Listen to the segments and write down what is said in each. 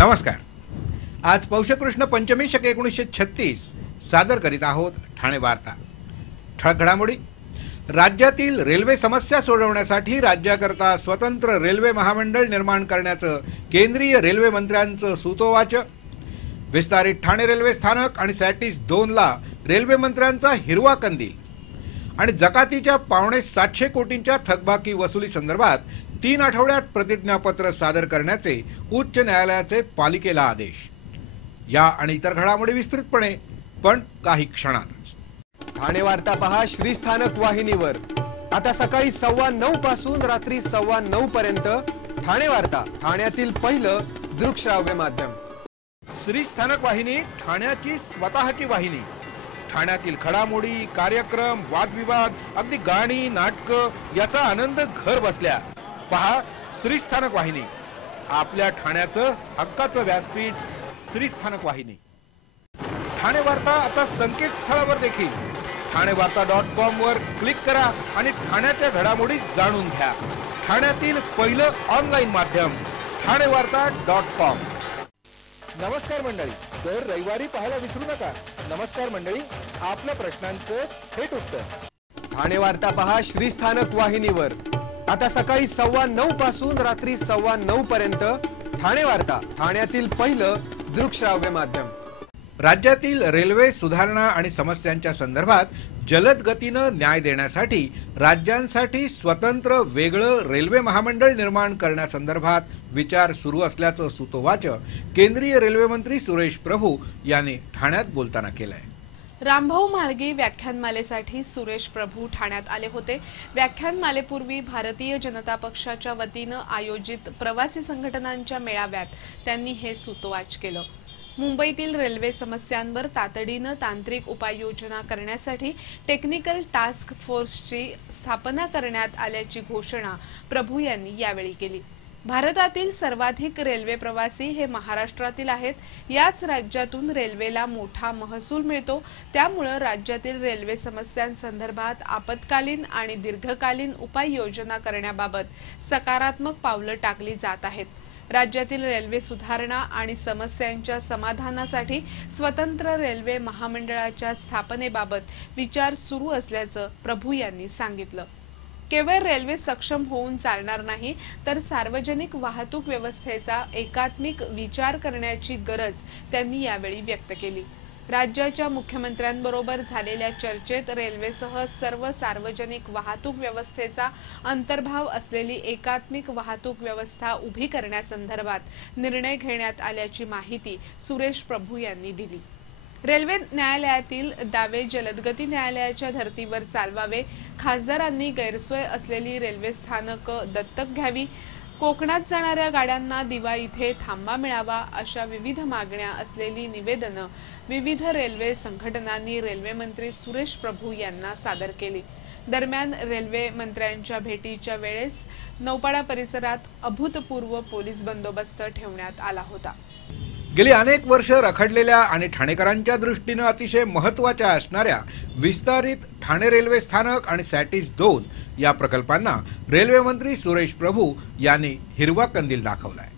नमस्कार। आज पौष कृष्ण पंचमी शके 1936 सादर करीत आहोत ठाणे वार्ता। ठळक घडामोडी। राज्यातील रेल्वे समस्या सोडवण्यासाठी राज्याकरता स्वतंत्र रेल्वे महामंडळ निर्माण करण्याचं केंद्रीय रेल्वे मंत्र्यांचं सूतोवाच। विस्तारित ठाणे रेल्वे स्थानक आणि सॅटिस 2 ला रेल्वे मंत्र्यांचा हिरवा कंदील। आणि जकातीच्या 750 कोटींच्या थकबाकी वसुली संदर्भात 3 आठवड्यात प्रतिज्ञापत्र सादर करण्याचे उच्च न्यायालयाचे पालिकेला आदेश। या आणि इतर घडामोडी विस्तृतपणे पण काही क्षणातच। ठाणे वार्ता पहा श्रीस्थानक वाहिनीवर। आता सकाळी 9:15 पासून रात्री 9:15 पर्यंत ठाणे वार्ता, ठाण्यातील पहिलं दृकश्राव्य माध्यम। श्रीस्थानक वाहिनी ठाण्याची स्वतःची वाहिनी। ठाण्यातील घडामोडी, कार्यक्रम, वादविवाद, अगदी गाणी, नाटक याचा आनंद घर बसल्या पहा श्रीस्थानक वाहिनी। आपल्या ठाण्याचं हक्काचं व्यासपीठ श्रीस्थानक वाहिनी। ठाणे वार्ता आता संकेतस्थळावर देखील ठाणेवार्ता.com वर क्लिक करा आणि ठाण्याच्या घडामोडी जाणून घ्या। ठाण्यातील पहिलं ऑनलाईन माध्यम ठाणेवार्ता.com। नमस्कार मंडळी, दर रविवारी पाहायला विसरू नका। नमस्कार मंडळी, आपल्या प्रश्नांचं थेट उत्तर। ठाणे वार्ता पहा श्रीस्थानक वाहिनीवर। आता सकाळी 9:15 पासून रात्री 9:15 पर्यंत ठाणे वार्ता, ठाण्यातील पहिलं दृकश्राव्य माध्यम। राज्यातील रेल्वे सुधारणा आणि समस्यांच्या संदर्भात जलद गतीनं न्याय देण्यासाठी राज्यांसाठी स्वतंत्र वेगळं रेल्वे महामंडळ निर्माण करण्यासंदर्भात विचार सुरू असल्याचं सूतोवाच केंद्रीय रेल्वे मंत्री सुरेश प्रभू यांनी ठाण्यात बोलताना केलंय। रामभाऊ म्हाळगी व्याख्यानमालेसाठी सुरेश प्रभू ठाण्यात आले होते। व्याख्यानमालेपूर्वी भारतीय जनता पक्षाच्या वतीनं आयोजित प्रवासी संघटनांच्या मेळाव्यात त्यांनी हे सूतोवाच केलं। मुंबईतील रेल्वे समस्यांवर तातडीनं तांत्रिक उपाययोजना करण्यासाठी टेक्निकल टास्क फोर्सची स्थापना करण्यात आल्याची घोषणा प्रभू यांनी यावेळी केली। भारतातील सर्वाधिक रेल्वे प्रवासी हे महाराष्ट्रातील आहेत। याच राज्यातून रेल्वेला मोठा महसूल मिळतो। त्यामुळे राज्यातील रेल्वे समस्यांसंदर्भात आपत्कालीन आणि दीर्घकालीन उपाययोजना करण्याबाबत सकारात्मक पावलं टाकली जात आहेत। राज्यातील रेल्वे सुधारणा आणि समस्यांच्या समाधानासाठी स्वतंत्र रेल्वे महामंडळाच्या स्थापनेबाबत विचार सुरू असल्याचं प्रभू यांनी सांगितलं। केवळ रेल्वे सक्षम होऊन चालणार नाही, तर सार्वजनिक वाहतूक व्यवस्थेचा एकात्मिक विचार करण्याची गरज त्यांनी यावेळी व्यक्त केली। राज्याच्या मुख्यमंत्र्यांबरोबर झालेल्या चर्चेत रेल्वेसह सर्व सार्वजनिक वाहतूक व्यवस्थेचा अंतर्भाव असलेली एकात्मिक वाहतूक व्यवस्था उभी करण्यासंदर्भात निर्णय घेण्यात आल्याची माहिती सुरेश प्रभू यांनी दिली। रेल्वे न्यायालयातील दावे जलदगती न्यायालयाच्या धर्तीवर चालवावे, खासदारांनी गैरसोय असलेली रेल्वे स्थानक दत्तक घ्यावी, कोकणात जाणाऱ्या गाड्यांना दिवा इथे थांबा मिळावा अशा विविध मागण्या असलेली निवेदनं विविध रेल्वे संघटनांनी रेल्वे मंत्री सुरेश प्रभू यांना सादर केली। दरम्यान रेल्वे मंत्र्यांच्या भेटीच्या वेळेस नौपाडा परिसरात अभूतपूर्व पोलीस बंदोबस्त ठेवण्यात आला होता। गेली अनेक वर्ष रखडलेल्या आणि ठाणेकरांच्या दृष्टीने अतिशय महत्त्वाच्या असणाऱ्या विस्तारित ठाणे रेल्वे स्थानक आणि सॅटिस 2 या प्रकल्पांना रेल्वे मंत्री सुरेश प्रभू यांनी हिरवा कंदील दाखवलाय।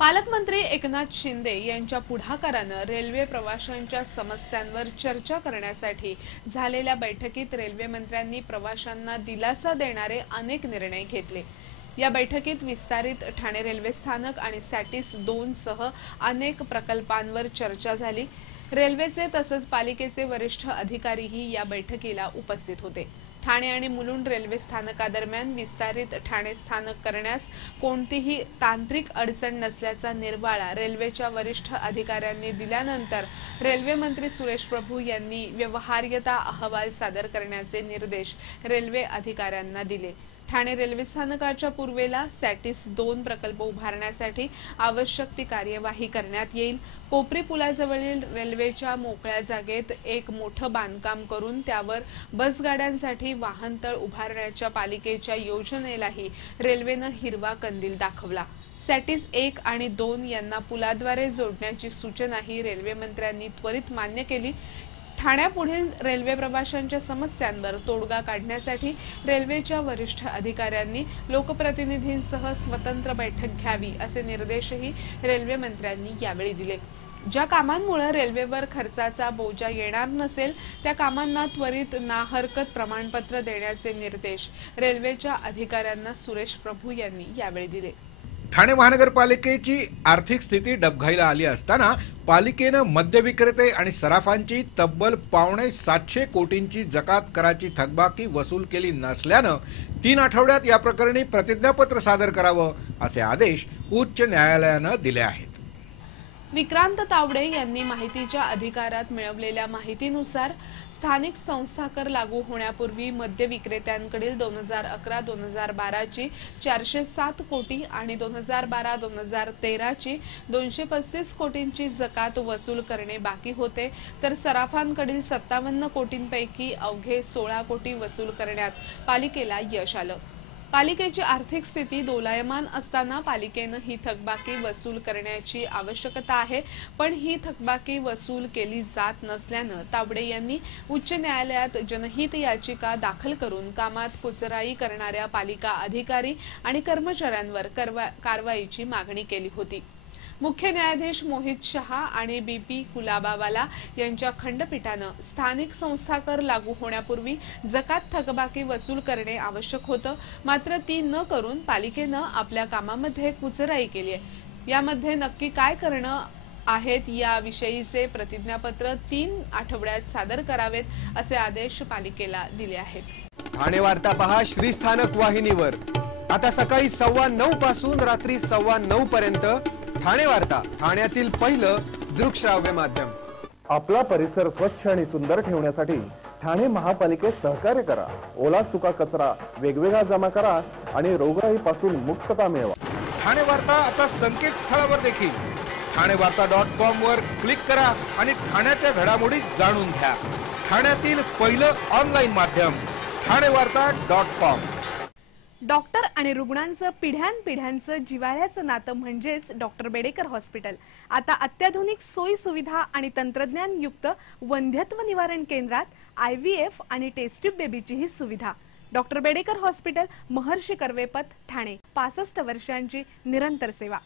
पालकमंत्री एकनाथ शिंदे यांच्या पुढाकारानं रेल्वे प्रवाशांच्या समस्यांवर चर्चा करण्यासाठी झालेल्या बैठकीत रेल्वे मंत्र्यांनी प्रवाशांना दिलासा देणारे अनेक निर्णय घेतले। या बैठकीत विस्तारित ठाणे रेल्वे स्थानक आणि सॅटिस 2 सह अनेक प्रकल्पांवर चर्चा झाली। रेल्वेचे तसंच पालिकेचे वरिष्ठ अधिकारीही या बैठकीला उपस्थित होते। ठाणे आणि मुलुंड रेल्वे स्थानकादरम्यान विस्तारित ठाणे स्थानक करण्यास कोणतीही तांत्रिक अडचण नसल्याचा निर्वाळा रेल्वेच्या वरिष्ठ अधिकाऱ्यांनी दिल्यानंतर रेल्वे मंत्री सुरेश प्रभू यांनी व्यवहार्यता अहवाल सादर करण्याचे निर्देश रेल्वे अधिकाऱ्यांना दिले। ठाणे रेल्वे स्थानकाच्या पूर्वेला सॅटिस 2 प्रकल्प उभारण्यासाठी आवश्यक ती कार्यवाही करण्यात येईल। कोपरी पुलाजवळील रेल्वेच्या मोकळ्या जागेत एक मोठं बांधकाम करून त्यावर बसगाड्यांसाठी वाहनतळ उभारण्याच्या पालिकेच्या योजनेलाही रेल्वेनं हिरवा कंदील दाखवला। सॅटिस 1 आणि 2 यांना पुलाद्वारे जोडण्याची सूचनाही रेल्वे मंत्र्यांनी त्वरित मान्य केली। ठाण्यापुढील रेल्वे प्रवाशांच्या समस्यांवर तोडगा काढण्यासाठी रेल्वेच्या वरिष्ठ अधिकाऱ्यांनी लोकप्रतिनिधींसह स्वतंत्र बैठक घ्यावी असे निर्देशही रेल्वे मंत्र्यांनी यावेळी दिले। ज्या कामांमुळे रेल्वेवर खर्चाचा बोजा येणार नसेल त्या कामांना त्वरित नाहरकत प्रमाणपत्र देण्याचे निर्देश रेल्वेच्या अधिकाऱ्यांना सुरेश प्रभू यांनी यावेळी दिले। ठाणे महानगरपालिकेची आर्थिक स्थिती डबघाईला आली असताना पालिकेने मद्य विक्रेते आणि सराफांची तब्बल 750 कोटींची जकात कराची थकबाकी वसूल केली नसल्याने 3 आठवड्यात या प्रकरणी प्रतिज्ञापत्र सादर करावं असे आदेश उच्च न्यायालयाने दिले आहेत। विक्रांत तावडे यांनी माहितीच्या अधिकारात मिळवलेल्या माहितीनुसार स्थानिक संस्था कर लागू होण्यापूर्वी मद्य विक्रेत्यांकडील 2011-2012 ची 407 कोटी आणि 2012-2013 ची 235 कोटींची जकात वसूल करणे बाकी होते, तर सराफांकडील 57 कोटींपैकी अवघे 16 कोटी वसूल करण्यात पालिकेला यश आलं। पालिकेची आर्थिक स्थिती दोलायमान असताना पालिकेने ही थकबाकी वसूल करण्याची आवश्यकता आहे, पण ही थकबाकी वसूल केली जात नसल्याने तावडे यांनी उच्च न्यायालयात जनहित याचिका दाखल करून कामात कुचराई करणाऱ्या पालिका अधिकारी आणि कर्मचाऱ्यांवर कारवाईची मागणी केली होती। मुख्य न्यायाधीश मोहित शहा आणि बीपी कुलाबावाला यांच्या खंडपीठाने स्थानिक संस्था कर लागू होण्यापूर्वी जकात थकबाकी वसूल करणे आवश्यक होतं, मात्र ती न करून पालिकेने आपल्या कामामध्ये कुचराई केली आहे। यामध्ये नक्की काय करणं आहेत याविषयीचे प्रतिज्ञापत्र 3 आठवड्यात सादर करावेत असे आदेश पालिकेला दिले आहेत। ठाणे वार्ता पहा श्रीस्थानक वाहिनीवर आता सकाळी 9:15 पासून रात्री 9:15 पर्यंत ठाणे वार्ता, ठाण्यातील पहिलं दृकश्राव्य माध्यम। आपला परिसर स्वच्छ आणि सुंदर ठेवण्यासाठी ठाणे महापालिकेत सहकार्य करा। ओला सुका कचरा वेगवेगळा जमा करा आणि रोगराईपासून मुक्तता मिळवा। ठाणे वार्ता आता संकेतस्थळावर देखील ठाणेवार्ता.com वर क्लिक करा आणि ठाण्याच्या घडामोडी जाणून घ्या। ठाण्यातील पहिलं ऑनलाईन माध्यम ठाणेवार्ता.com। डॉक्टर आणि रुग्णांचं पिढ्यानपिढ्यांचं जिव्हाळ्याचं नातं म्हणजेच डॉक्टर बेडेकर हॉस्पिटल आता अत्याधुनिक सोयी सुविधा आणि तंत्रज्ञान युक्त वंध्यत्व निवारण केंद्रात IVF आणि टेस्ट ट्यूब बेबीचीही सुविधा। Doctor Bedekar hospital, Maharshi Karvepath, Thane. 65 वर्षांची निरंतर सेवा।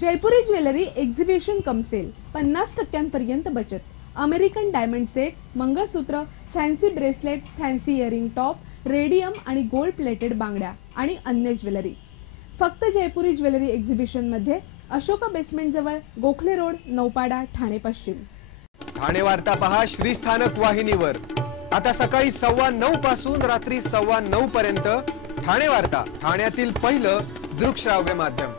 Jaipuri jewellery exhibition cum sale, 50% बचत। American diamond sets, mangalsutra, fancy bracelet, fancy earring top, radium आणि गोल्ड प्लेटेड बांगड्या आणि अन्य ज्वेलरी फक्त जयपुरी ज्वेलरी एक्झिबिशन मध्ये, अशोका बेसमेंट जवळ, गोखले रोड, नौपाडा, ठाणे पश्चिम। ठाणे वार्ता पहा श्रीस्थानक वाहिनीवर आता सकाळी 9:15 पासून रात्री 9:15 पर्यंत ठाणे वार्ता, ठाण्यातील पहिलं दृकश्राव्य माध्यम।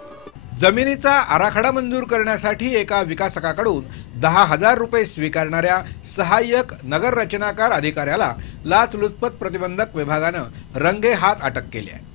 जमिनीचा आराखडा मंजूर करण्यासाठी एका विकासकाकडून 10,000 रुपये स्वीकारणाऱ्या सहाय्यक नगर रचनाकार अधिकाऱ्याला लाचलुचपत प्रतिबंधक विभागाने रंगेहात अटक केली आहे।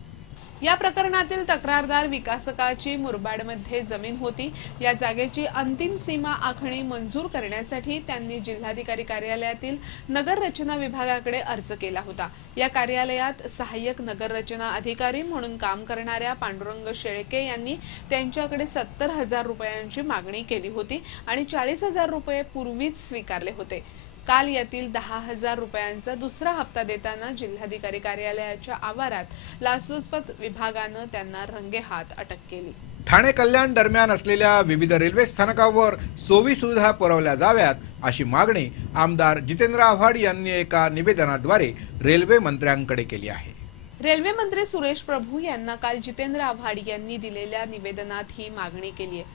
या प्रकरणातील तक्रारदार विकासकाची मुरबाडमध्ये जमीन होती। या जागेची अंतिम सीमा आखणी मंजूर करण्यासाठी त्यांनी जिल्हाधिकारी कार्यालयातील नगर रचना विभागाकडे अर्ज केला होता। या कार्यालयात सहाय्यक नगर रचना अधिकारी म्हणून काम करणाऱ्या पांडुरंग शेळके यांनी त्यांच्याकडे 70,000 रुपयांची मागणी केली होती आणि 40,000 रुपये पूर्वीच स्वीकारले होते। काल यातील 10,000 रुपयांचा दुसरा हप्ता देताना जिल्हाधिकारी कार्यालयाच्या आवारात लाचलुचपत विभागाने त्यांना रंगेहात अटक केली। ठाणे कल्याण दरम्यान असलेल्या विविध रेल्वे स्थानकावर सोयी सुविधा पुरवल्या जाव्यात अशी मागणी आमदार जितेंद्र आव्हाड यांनी एका निवेदनाद्वारे रेल्वे मंत्र्यांकडे केली आहे। रेल्वे मंत्री सुरेश प्रभू यांना काल जितेंद्र आव्हाड यांनी दिलेल्या निवेदनात ही मागणी केली आहे।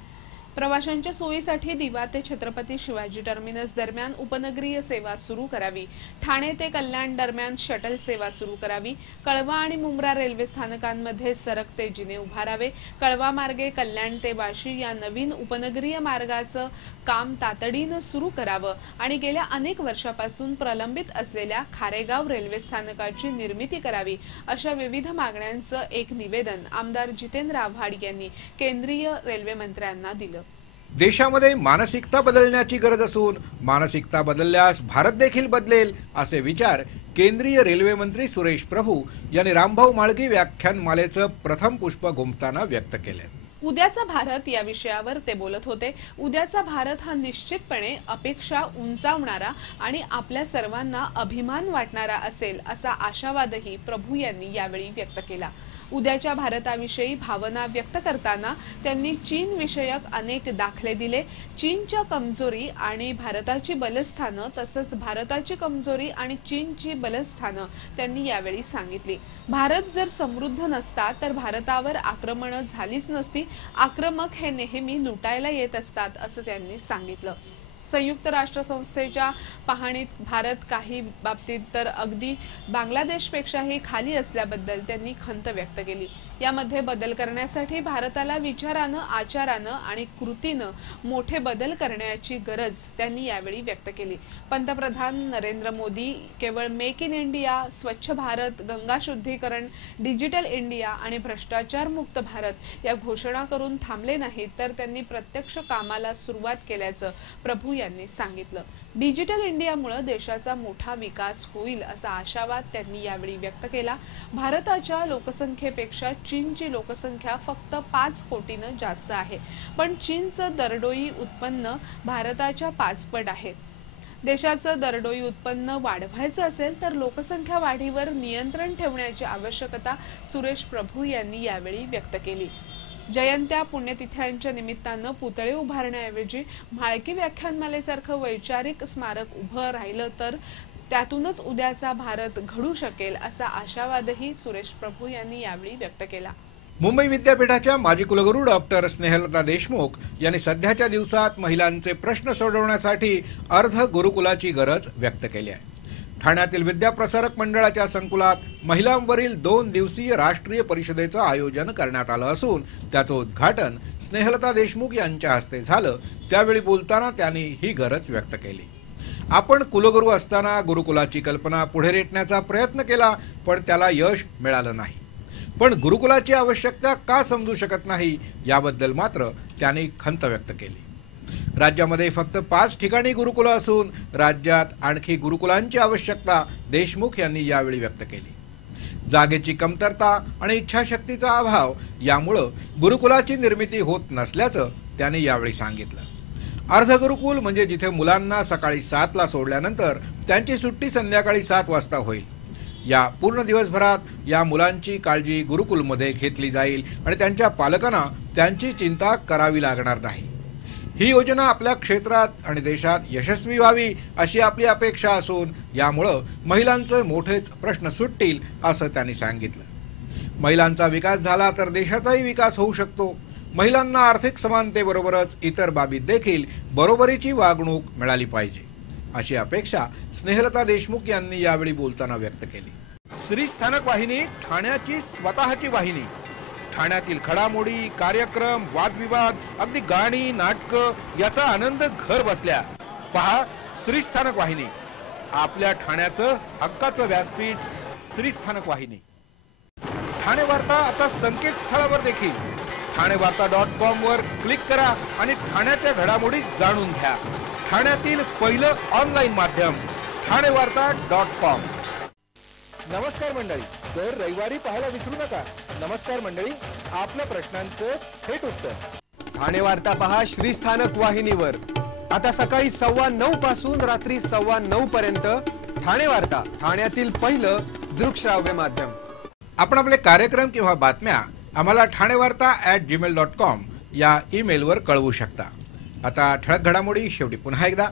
प्रवाशांच्या सोयीसाठी दिवा ते छत्रपती शिवाजी टर्मिनस दरम्यान उपनगरीय सेवा सुरू करावी। ठाणे ते कल्याण दरम्यान शटल सेवा सुरू करावी। कळवा आणि मुंब्रा रेल्वे स्थानकांमध्ये सरकते जिने उभारावे। कळवा मार्गे कल्याण ते वाशी या नवीन उपनगरीय मार्गाचं काम तातडीनं सुरू करावं आणि गेल्या अनेक वर्षापासून प्रलंबित असलेल्या खारेगाव रेल्वे स्थानकाची निर्मिती करावी, अशा विविध मागण्यांचं एक निवेदन आमदार जितेंद्र आव्हाड यांनी केंद्रीय रेल्वे मंत्र्यांना दिलं। देशामध्ये मानसिकता बदलण्याची गरज असून मानसिकता बदलल्यास भारत देखील बदलेल असे विचार केंद्रीय रेल्वे मंत्री सुरेश प्रभू यांनी रामभाऊ म्हाळगी व्याख्यानमालेचं प्रथम पुष्प घुमताना व्यक्त केले। उद्याचा भारत या विषयावर ते बोलत होते। उद्याचा भारत हा निश्चितपणे अपेक्षा उंचावणारा आणि आपल्या सर्वांना अभिमान वाटणारा असेल असा आशावादही प्रभू यांनी यावेळी व्यक्त केला। उद्याच्या भारताविषयी भावना व्यक्त करताना त्यांनी चीन विषयक अनेक दाखले दिले। चीनच्या कमजोरी आणि भारताची बलस्थानं तसंच भारताची कमजोरी आणि चीनची बलस्थानं त्यांनी यावेळी सांगितली। भारत जर समृद्ध नसता तर भारतावर आक्रमणं झालीच नसती। आक्रमक हे नेहमी लुटायला येत असतात असं त्यांनी सांगितलं। संयुक्त राष्ट्र संस्थेच्या पाहणीत भारत काही बाबतीत तर अगदी बांगलादेशपेक्षाही खाली असल्याबद्दल त्यांनी खंत व्यक्त केली। यामध्ये बदल करण्यासाठी भारताला विचारानं, आचारानं आणि कृतीनं मोठे बदल करण्याची गरज त्यांनी यावेळी व्यक्त केली। पंतप्रधान नरेंद्र मोदी केवळ मेक इन इंडिया, स्वच्छ भारत, गंगा शुद्धीकरण, डिजिटल इंडिया आणि भ्रष्टाचार मुक्त भारत या घोषणा करून थांबले नाहीत तर त्यांनी प्रत्यक्ष कामाला सुरुवात केल्याचं प्रभू यांनी सांगितलं। डिजिटल इंडियामुळे देशाचा मोठा विकास होईल असा आशावाद त्यांनी यावेळी व्यक्त केला। भारताच्या लोकसंख्येपेक्षा चीनची लोकसंख्या फक्त 5 कोटींनी जास्त आहे, पण चीनचं दरडोई उत्पन्न भारताच्या 5 पट आहे। देशाचं दरडोई उत्पन्न वाढवायचं असेल तर लोकसंख्या वाढीवर नियंत्रण ठेवण्याची आवश्यकता सुरेश प्रभू यांनी यावेळी व्यक्त केली। जयंत्या, पुण्यतिथ्यांच्या निमित्तानं पुतळे उभारण्याऐवजी म्हाळकी व्याख्यानमालेसारखं वैचारिक स्मारक उभं राहिलं तर त्यातूनच उद्याचा भारत घडू शकेल असा आशावादही सुरेश प्रभू यांनी यावेळी व्यक्त केला। मुंबई विद्यापीठाच्या माजी कुलगुरू डॉक्टर स्नेहलता देशमुख यांनी सध्याच्या दिवसात महिलांचे प्रश्न सोडवण्यासाठी अर्ध गुरुकुलाची गरज व्यक्त केली आहे। ठाण्यातील विद्याप्रसारक मंडळाच्या संकुलात महिलांवरील 2 दिवसीय राष्ट्रीय परिषदेचं आयोजन करण्यात आलं असून त्याचं उद्घाटन स्नेहलता देशमुख यांच्या हस्ते झालं। त्यावेळी बोलताना त्यांनी ही गरज व्यक्त केली। आपण कुलगुरू असताना गुरुकुलाची कल्पना पुढे रेटण्याचा प्रयत्न केला, पण त्याला यश मिळालं नाही। पण गुरुकुलाची आवश्यकता का समजू शकत नाही याबद्दल मात्र त्यांनी खंत व्यक्त केली। राज्यामध्ये फक्त 5 ठिकाणी गुरुकुल असून राज्यात आणखी गुरुकुलांची आवश्यकता देशमुख यांनी यावेळी व्यक्त केली। जागेची कमतरता आणि इच्छाशक्तीचा अभाव यामुळे गुरुकुलाची निर्मिती होत नसल्याचं त्यांनी यावेळी सांगितलं। अर्ध गुरुकुल म्हणजे जिथे मुलांना सकाळी 7 ला सोडल्यानंतर त्यांची सुट्टी संध्याकाळी 7 वाजता होईल। या पूर्ण दिवसभरात या मुलांची काळजी गुरुकुलमध्ये घेतली जाईल आणि त्यांच्या पालकांना त्यांची चिंता करावी लागणार नाही। ही योजना आपल्या क्षेत्रात आणि देशात यशस्वी व्हावी अशी आपली अपेक्षा असून यामुळे महिलांचे मोठेच प्रश्न सुटतील असं त्यांनी सांगितलं। महिलांचा विकास झाला तर देशाचाही विकास होऊ शकतो। महिलांना आर्थिक समानतेबरोबरच इतर बाबीत देखील बरोबरीची वागणूक मिळाली पाहिजे अशी अपेक्षा स्नेहलता देशमुख यांनी यावेळी बोलताना व्यक्त केली। श्री स्थानक वाहिनी ठाण्याची स्वतःची वाहिनी। ठाण्यातील घडामोडी, कार्यक्रम, वादविवाद, अगदी गाणी, नाटकं याचा आनंद घर बसल्या पहा श्री स्थानक वाहिनी। आपल्या ठाण्याचं हक्काचं व्यासपीठ श्री स्थानक वाहिनी। ठाणे वार्ता आता संकेतस्थळावर देखील ठाणेवार्ता.com वर क्लिक करा आणि ठाण्याच्या घडामोडी जाणून घ्या। ठाण्यातील पहिलं ऑनलाईन माध्यम ठाणेवार्ता.com। नमस्कार मंडळी, दर रविवारी पाहायला विसरू नका। नमस्कार मंडळी, आपल्या प्रश्नांचं थेट उत्तर ठाणे वार्ता पहा श्री स्थानक वाहिनीवर। आता सकाळी 9:15 पासून रात्री 9:15 पर्यंत ठाणे वार्ता, ठाण्यातील पहिलं दृकश्राव्य माध्यम। आपण आपले कार्यक्रम किंवा बातम्या आम्हाला ठाणेवार्ता@gmail.com या ईमेलवर कळवू शकता। आता ठळक घडामोडी शेवटी पुन्हा एकदा।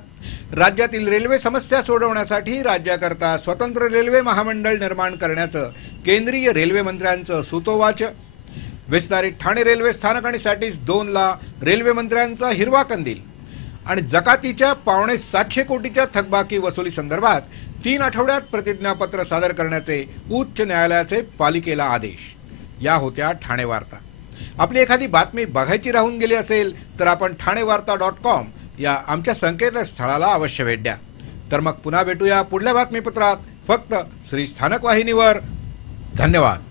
राज्यातील रेल्वे समस्या सोडवण्यासाठी राज्याकरता स्वतंत्र रेल्वे महामंडळ निर्माण करण्याचं केंद्रीय रेल्वे मंत्र्यांचं सुतोवाच। विस्तारित ठाणे रेल्वे स्थानकासाठी 2 ला रेल्वे मंत्र्यांचा हिरवा कंदील आणि जकातीच्या 750 कोटीच्या थकबाकी वसुली संदर्भात 3 आठवड्यात प्रतिज्ञापत्र सादर करण्याचे उच्च न्यायालयाचे पालिकेला आदेश। या होत्या ठाणे वार्ता। आपली एखादी बातमी बघायची राहून गेली असेल तर आपण ठाणेवार्ता.com या आमच्या संकेतस्थळाला अवश्य भेट द्या। तर मग पुन्हा भेटूया पुढल्या बातमीपत्रात फक्त श्री स्थानक वाहिनीवर। धन्यवाद।